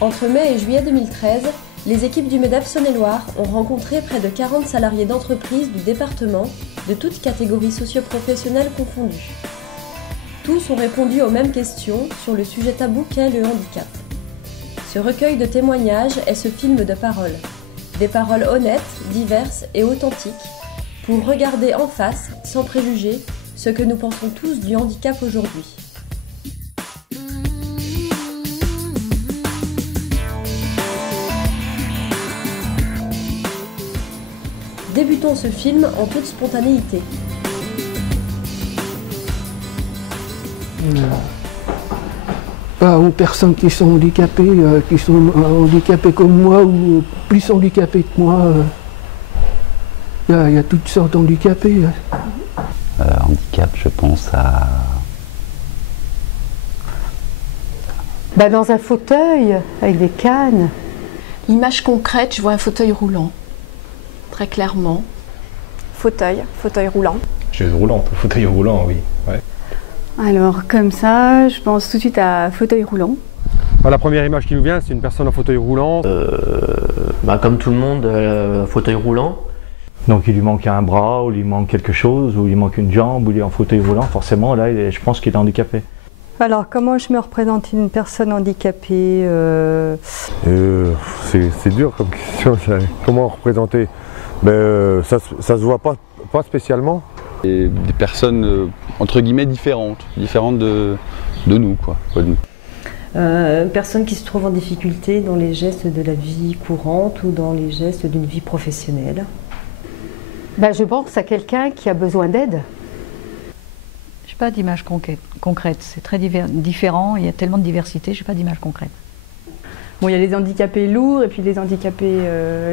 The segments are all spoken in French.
Entre mai et juillet 2013, les équipes du MEDEF Saône-et-Loire ont rencontré près de 40 salariés d'entreprises du département, de toutes catégories socio-professionnelles confondues. Tous ont répondu aux mêmes questions sur le sujet tabou qu'est le handicap. Ce recueil de témoignages est ce film de paroles. Des paroles honnêtes, diverses et authentiques, pour regarder en face, sans préjugés, ce que nous pensons tous du handicap aujourd'hui. Débutons ce film en toute spontanéité. Aux personnes qui sont handicapées comme moi ou plus handicapées que moi, il y a toutes sortes d'handicapés. Handicap, je pense à... Dans un fauteuil, avec des cannes. L'image concrète, je vois un fauteuil roulant, très clairement. Fauteuil roulant. Chaise roulante, fauteuil roulant, oui. Ouais. Alors comme ça, je pense tout de suite à fauteuil roulant. La première image qui nous vient, c'est une personne en fauteuil roulant. Comme tout le monde, fauteuil roulant. Donc il lui manque un bras, ou il lui manque quelque chose, ou il lui manque une jambe, ou il est en fauteuil roulant, forcément, là, je pense qu'il est handicapé. Alors, comment je me représente une personne handicapée C'est dur comme question, ça. Comment représenter? Ça se voit pas spécialement. Et des personnes, entre guillemets, différentes de nous, quoi. Personne qui se trouve en difficulté dans les gestes de la vie courante ou dans les gestes d'une vie professionnelle. Je pense à quelqu'un qui a besoin d'aide. Je n'ai pas d'image concrète, c'est très différent, il y a tellement de diversité, je n'ai pas d'image concrète. Bon, il y a les handicapés lourds et puis les handicapés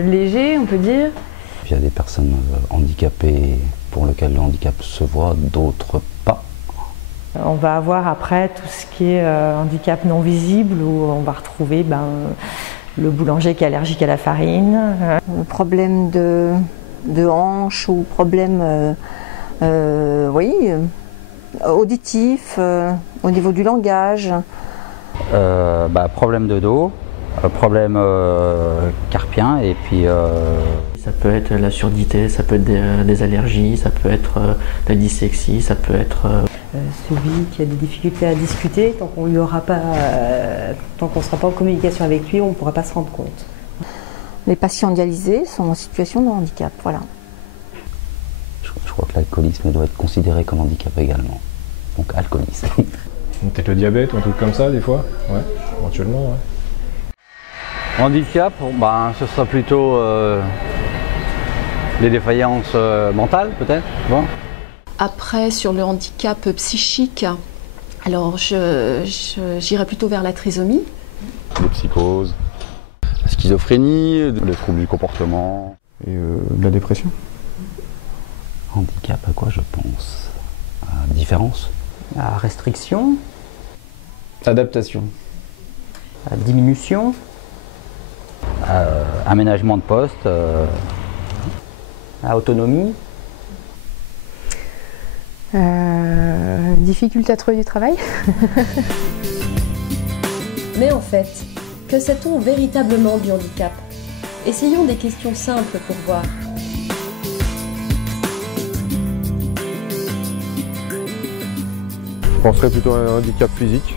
légers, on peut dire. Il y a des personnes handicapées pour lesquelles le handicap se voit, d'autres pas. On va avoir après tout ce qui est handicap non visible, où on va retrouver le boulanger qui est allergique à la farine. Problème de hanche ou problème auditif, au niveau du langage. Problème de dos, problème carpien et puis... Ça peut être la surdité, ça peut être des allergies, ça peut être la dyslexie, ça peut être... Celui qui a des difficultés à discuter, tant qu'on ne sera pas en communication avec lui, on ne pourra pas se rendre compte. Les patients dialysés sont en situation de handicap, voilà. Je crois que l'alcoolisme doit être considéré comme handicap également. Donc alcoolisme. Peut-être le diabète ou un truc comme ça des fois? Ouais, éventuellement, ouais. Handicap, ce sera plutôt les défaillances mentales peut-être. Bon. Après, sur le handicap psychique, alors j'irais plutôt vers la trisomie. Les psychoses, la schizophrénie, les troubles du comportement. Et la dépression. Handicap, à quoi je pense? À différence. À restriction. Adaptation. À diminution. Aménagement de poste. À autonomie. Difficulté à trouver du travail. Mais en fait, que sait-on véritablement du handicap? Essayons des questions simples pour voir. Je penserais plutôt à un handicap physique.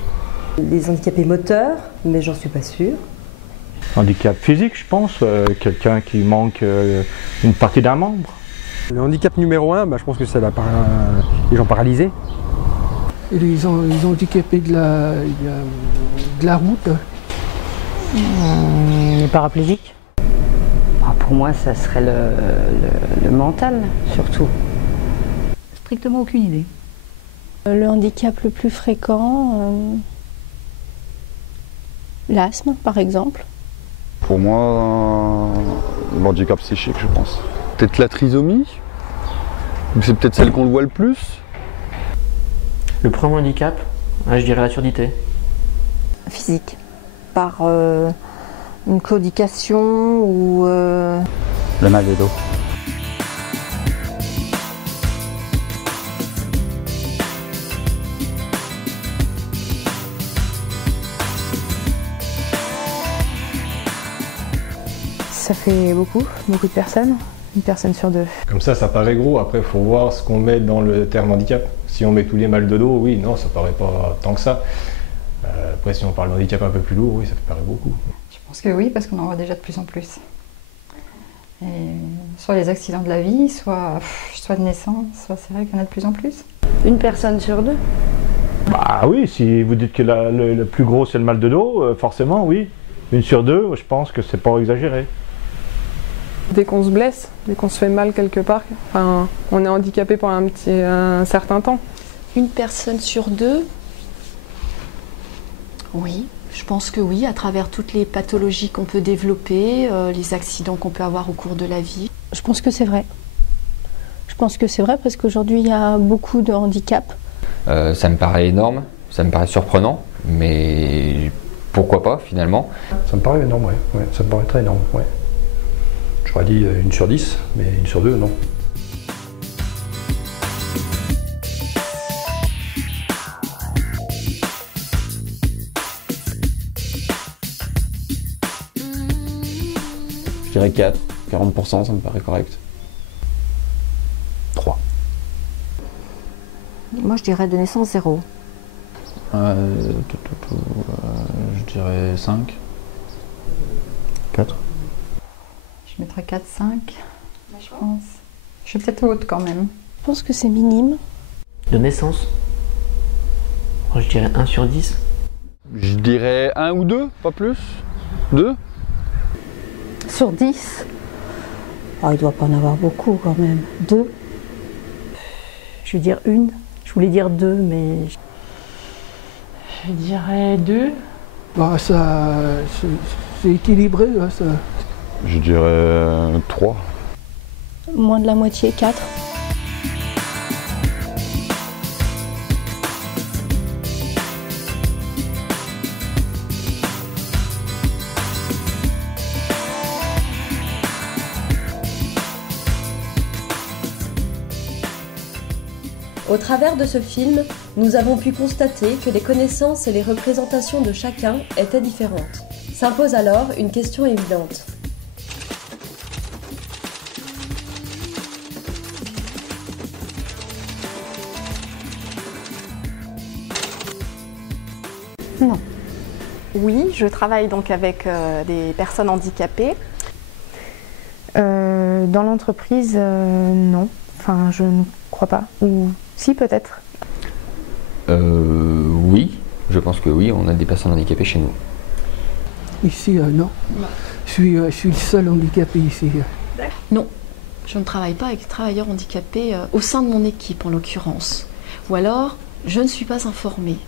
Les handicapés moteurs, mais j'en suis pas sûre. Handicap physique, je pense, quelqu'un qui manque une partie d'un membre. Le handicap numéro 1, je pense que c'est les gens paralysés. Et les handicapés de la route. Les paraplégiques. Pour moi, ça serait le mental, surtout. Strictement aucune idée. Le handicap le plus fréquent, l'asthme par exemple. Pour moi, l'handicap psychique, je pense. Peut-être la trisomie. C'est peut-être celle qu'on le voit le plus. Le premier handicap, je dirais la surdité. Physique. Par une claudication ou... Le mal de dos. ça fait beaucoup de personnes. Une personne sur deux. Comme ça paraît gros. Après, il faut voir ce qu'on met dans le terme handicap. Si on met tous les mal de dos, oui, non, ça paraît pas tant que ça. Après, si on parle d'handicap un peu plus lourd, oui, ça paraît beaucoup. Je pense que oui, parce qu'on en voit déjà de plus en plus. Et soit les accidents de la vie, soit de naissance, soit c'est vrai qu'il y en a de plus en plus. Une personne sur deux? Bah oui, si vous dites que le plus gros c'est le mal de dos, forcément oui. Une sur deux, je pense que c'est pas exagéré. Dès qu'on se blesse, dès qu'on se fait mal quelque part, enfin, on est handicapé pendant un certain temps. Une personne sur deux? Oui, je pense que oui, à travers toutes les pathologies qu'on peut développer, les accidents qu'on peut avoir au cours de la vie. Je pense que c'est vrai. Je pense que c'est vrai parce qu'aujourd'hui il y a beaucoup de handicaps. Ça me paraît énorme, ça me paraît surprenant, mais pourquoi pas finalement? Ça me paraît énorme, ouais. Ça me paraît très énorme, ouais. J'aurais dit une sur 10, mais une sur deux, non. Je dirais 4, 40%, ça me paraît correct. 3. Moi, je dirais de naissance 0. Je dirais 5. 4. Je mettrais 4, 5, je pense. Je suis peut-être haute quand même. Je pense que c'est minime. De naissance? Moi, je dirais 1 sur 10. Je dirais 1 ou 2, pas plus. 2. Sur 10? Oh, il ne doit pas en avoir beaucoup quand même. 2? Je vais dire 1. Je voulais dire 2, mais... Je dirais 2. Bah, ça, c'est équilibré, là, ça. Je dirais 3. Moins de la moitié, 4. Au travers de ce film, nous avons pu constater que les connaissances et les représentations de chacun étaient différentes. S'impose alors une question évidente. Non. Oui, je travaille donc avec des personnes handicapées. Dans l'entreprise, non. Enfin, je ne crois pas. Ou si, peut-être. Oui, je pense que oui, on a des personnes handicapées chez nous. Ici, non. Je suis le seul handicapé ici. Non, je ne travaille pas avec des travailleurs handicapés au sein de mon équipe en l'occurrence. Ou alors, je ne suis pas informée.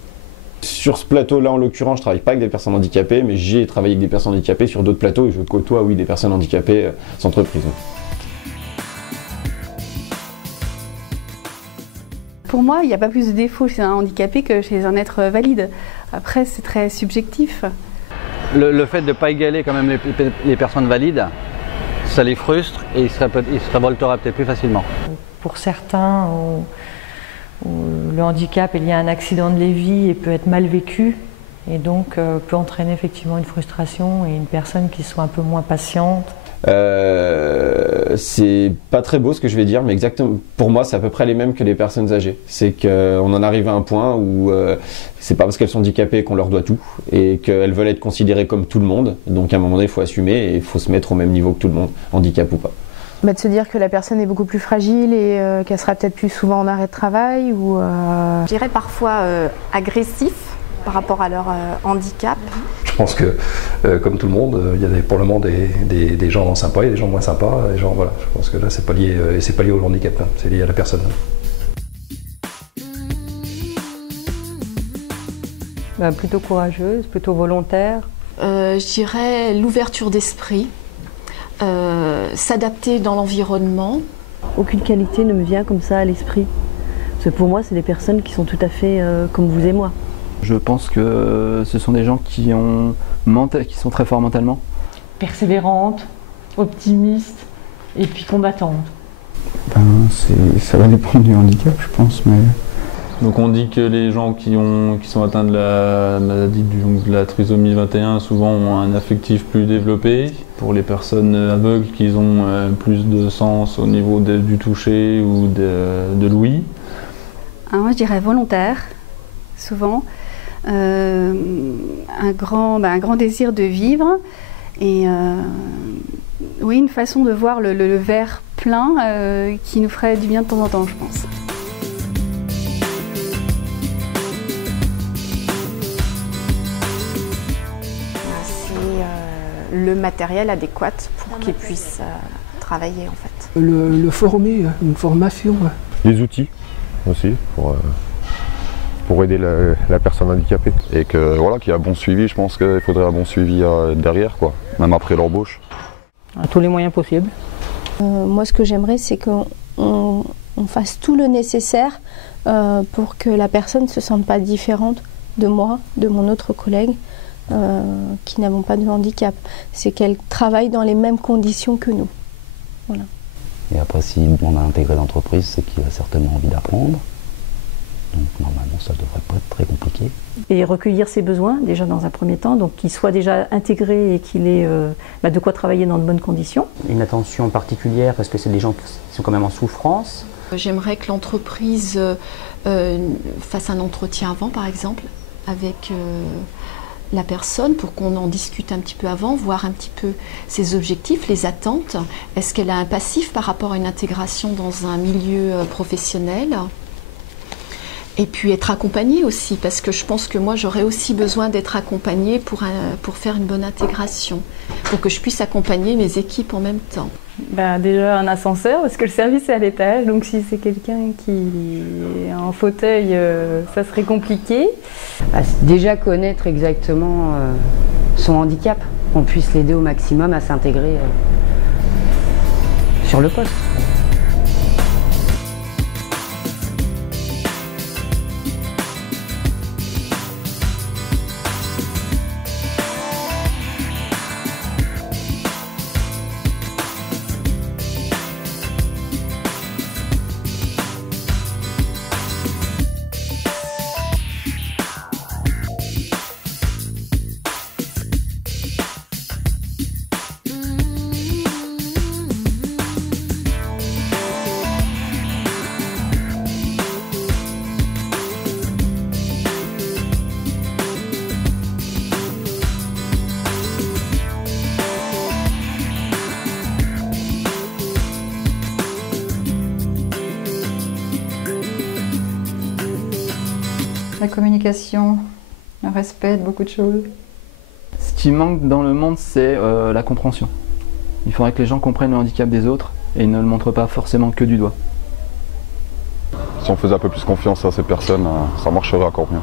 Sur ce plateau-là, en l'occurrence, je travaille pas avec des personnes handicapées, mais j'ai travaillé avec des personnes handicapées sur d'autres plateaux et je côtoie, oui, des personnes handicapées sans entreprise. Pour moi, il n'y a pas plus de défauts chez un handicapé que chez un être valide. Après, c'est très subjectif. Le fait de ne pas égaler quand même les personnes valides, ça les frustre et ils se révolteraient peut-être plus facilement. Pour certains, le handicap est lié à un accident de la vie et peut être mal vécu et donc peut entraîner effectivement une frustration et une personne qui soit un peu moins patiente. C'est pas très beau ce que je vais dire, mais exactement, pour moi c'est à peu près les mêmes que les personnes âgées. C'est qu'on en arrive à un point où c'est pas parce qu'elles sont handicapées qu'on leur doit tout et qu'elles veulent être considérées comme tout le monde. Donc à un moment donné il faut assumer et il faut se mettre au même niveau que tout le monde, handicap ou pas. De se dire que la personne est beaucoup plus fragile et qu'elle sera peut-être plus souvent en arrêt de travail ou... Je dirais parfois agressif par rapport à leur handicap. Je pense que, comme tout le monde, il y a pour le moment des gens sympas et des gens moins sympas. Et gens, voilà, je pense que là, c'est pas lié au handicap, hein, c'est lié à la personne. Plutôt courageuse, plutôt volontaire. Je dirais l'ouverture d'esprit, s'adapter dans l'environnement. Aucune qualité ne me vient comme ça à l'esprit. Parce que pour moi, c'est des personnes qui sont tout à fait comme vous et moi. Je pense que ce sont des gens qui sont très forts mentalement. Persévérante, optimiste et puis combattante. Ça va dépendre du handicap, je pense, mais Donc on dit que les gens qui sont atteints de la maladie de la trisomie 21 souvent ont un affectif plus développé. Pour les personnes aveugles qui ont plus de sens au niveau du toucher ou de l'ouïe. Moi je dirais volontaire, souvent. Un grand désir de vivre et oui, une façon de voir le verre plein qui nous ferait du bien de temps en temps, je pense. Le matériel adéquat pour qu'ils puissent travailler en fait. Le former, une formation. Les outils aussi pour aider la personne handicapée. Et que voilà, qu'il y a un bon suivi, je pense qu'il faudrait un bon suivi derrière, quoi, même après l'embauche. À tous les moyens possibles. Moi ce que j'aimerais c'est qu'on fasse tout le nécessaire pour que la personne ne se sente pas différente de moi, de mon autre collègue. Qui n'avons pas de handicap, c'est qu'elle travaille dans les mêmes conditions que nous. Voilà. Et après, si on a intégré l'entreprise, c'est qu'il a certainement envie d'apprendre. Donc normalement, ça ne devrait pas être très compliqué. Et recueillir ses besoins, déjà dans un premier temps, donc qu'il soit déjà intégré et qu'il ait de quoi travailler dans de bonnes conditions. Une attention particulière parce que c'est des gens qui sont quand même en souffrance. J'aimerais que l'entreprise fasse un entretien avant, par exemple, avec la personne pour qu'on en discute un petit peu avant, voir un petit peu ses objectifs, les attentes. Est-ce qu'elle a un passif par rapport à une intégration dans un milieu professionnel? Et puis être accompagnée aussi, parce que je pense que moi j'aurais aussi besoin d'être accompagnée pour faire une bonne intégration, pour que je puisse accompagner mes équipes en même temps. Déjà un ascenseur, parce que le service est à l'étage, donc si c'est quelqu'un qui est en fauteuil, ça serait compliqué. Déjà connaître exactement son handicap, qu'on puisse l'aider au maximum à s'intégrer sur le poste. La communication, le respect de beaucoup de choses. Ce qui manque dans le monde, c'est la compréhension. Il faudrait que les gens comprennent le handicap des autres et ne le montrent pas forcément que du doigt. Si on faisait un peu plus confiance à ces personnes, ça marcherait encore mieux.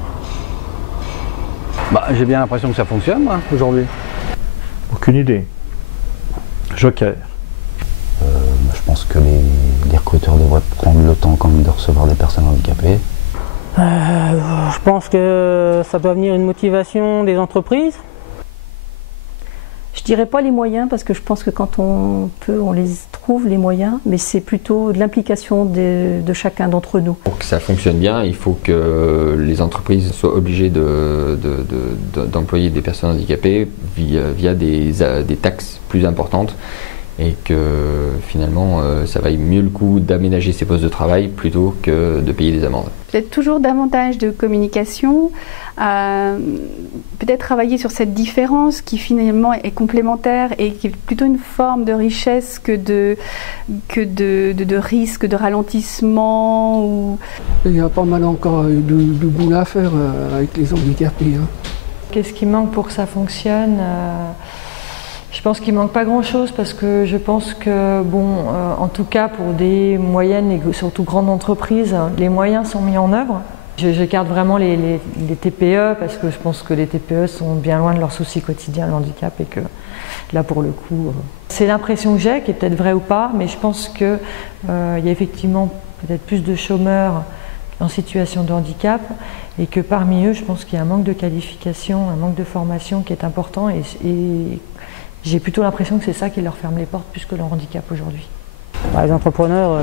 J'ai bien l'impression que ça fonctionne, moi, aujourd'hui. Aucune idée. Joker. Je pense que les recruteurs devraient prendre le temps quand même de recevoir des personnes handicapées. Je pense que ça doit venir une motivation des entreprises. Je dirais pas les moyens, parce que je pense que quand on peut, on les trouve, les moyens, mais c'est plutôt de l'implication de chacun d'entre nous. Pour que ça fonctionne bien, il faut que les entreprises soient obligées d'employer des personnes handicapées via des taxes plus importantes, et que finalement ça vaille mieux le coup d'aménager ces postes de travail plutôt que de payer des amendes. Peut-être toujours davantage de communication, peut-être travailler sur cette différence qui finalement est complémentaire et qui est plutôt une forme de richesse que de risque, de ralentissement. Il y a pas mal encore de boulot à faire avec les handicapés. Qu'est-ce qui manque pour que ça fonctionne? Je pense qu'il ne manque pas grand-chose, parce que je pense que, en tout cas pour des moyennes et surtout grandes entreprises, les moyens sont mis en œuvre. J'écarte vraiment les TPE, parce que je pense que les TPE sont bien loin de leurs soucis quotidiens, le handicap, et que là pour le coup, c'est l'impression que j'ai, qui est peut-être vraie ou pas, mais je pense qu'il y a effectivement peut-être plus de chômeurs en situation de handicap, et que parmi eux, je pense qu'il y a un manque de qualification, un manque de formation qui est important, et j'ai plutôt l'impression que c'est ça qui leur ferme les portes plus que leur handicap aujourd'hui. Les entrepreneurs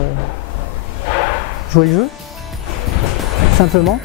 jouent le jeu. simplement.